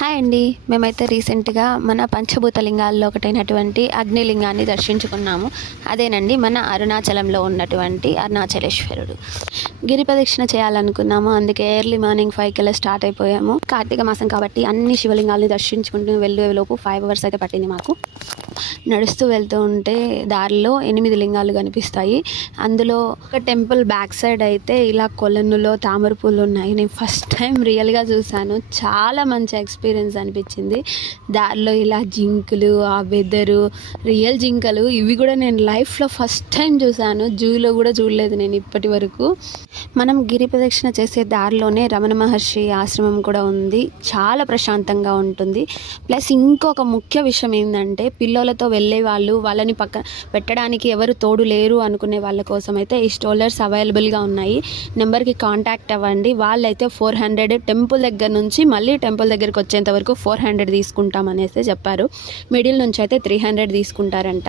Hi అండి. మేమైతే రీసెంట్గా మన పంచభూత లింగాల్లో ఒకటైనటువంటి అగ్నిలింగాన్ని దర్శించుకున్నాము. అదేనండి మన అరుణాచలంలో ఉన్నటువంటి అరుణాచలేశ్వరుడు. గిరి ప్రదక్షిణ చేయాలనుకున్నాము. అందుకే ఎర్లీ మార్నింగ్ 5 స్టార్ట్ అయిపోయాము. కార్తీక మాసం కాబట్టి అన్ని శివలింగాల్ని దర్శించుకుంటూ వెళ్ళేలోపు 5 hours అయితే పట్టింది మాకు. నడుస్తూ వెళ్తూ ఉంటే దారిలో 8 లింగాలు కనిపిస్తాయి. అందులో ఒక టెంపుల్ బ్యాక్ సైడ్ అయితే ఇలా కొలనులో తామర పూలు ఉన్నాయి. నేను ఫస్ట్ టైం రియల్గా చూశాను. చాలా మంచి ఎక్స్పీరియన్స్ అనిపించింది. దారిలో ఇలా జింకలు, ఆ వెదరు, రియల్ జింకలు ఇవి కూడా నేను లైఫ్లో ఫస్ట్ టైం చూశాను. జూలో కూడా చూడలేదు నేను ఇప్పటి వరకు. మనం గిరి ప్రదక్షిణ చేసే దారిలోనే రమణ మహర్షి ఆశ్రమం కూడా ఉంది. చాలా ప్రశాంతంగా ఉంటుంది. ప్లస్ ఇంకొక ముఖ్య విషయం ఏంటంటే పిల్లలతో వెళ్ళే వాళ్ళు, వాళ్ళని పక్కన పెట్టడానికి ఎవరు తోడు లేరు అనుకునే వాళ్ళ కోసం అయితే ఈ స్ట్రోలర్స్ అవైలబుల్గా ఉన్నాయి. నెంబర్కి కాంటాక్ట్ అవ్వండి. వాళ్ళైతే 400 టెంపుల్ దగ్గర నుంచి మళ్ళీ టెంపుల్ దగ్గరికి వచ్చేంత వరకు 400 తీసుకుంటామనేసి చెప్పారు. మిడిల్ నుంచి అయితే 300 తీసుకుంటారంట.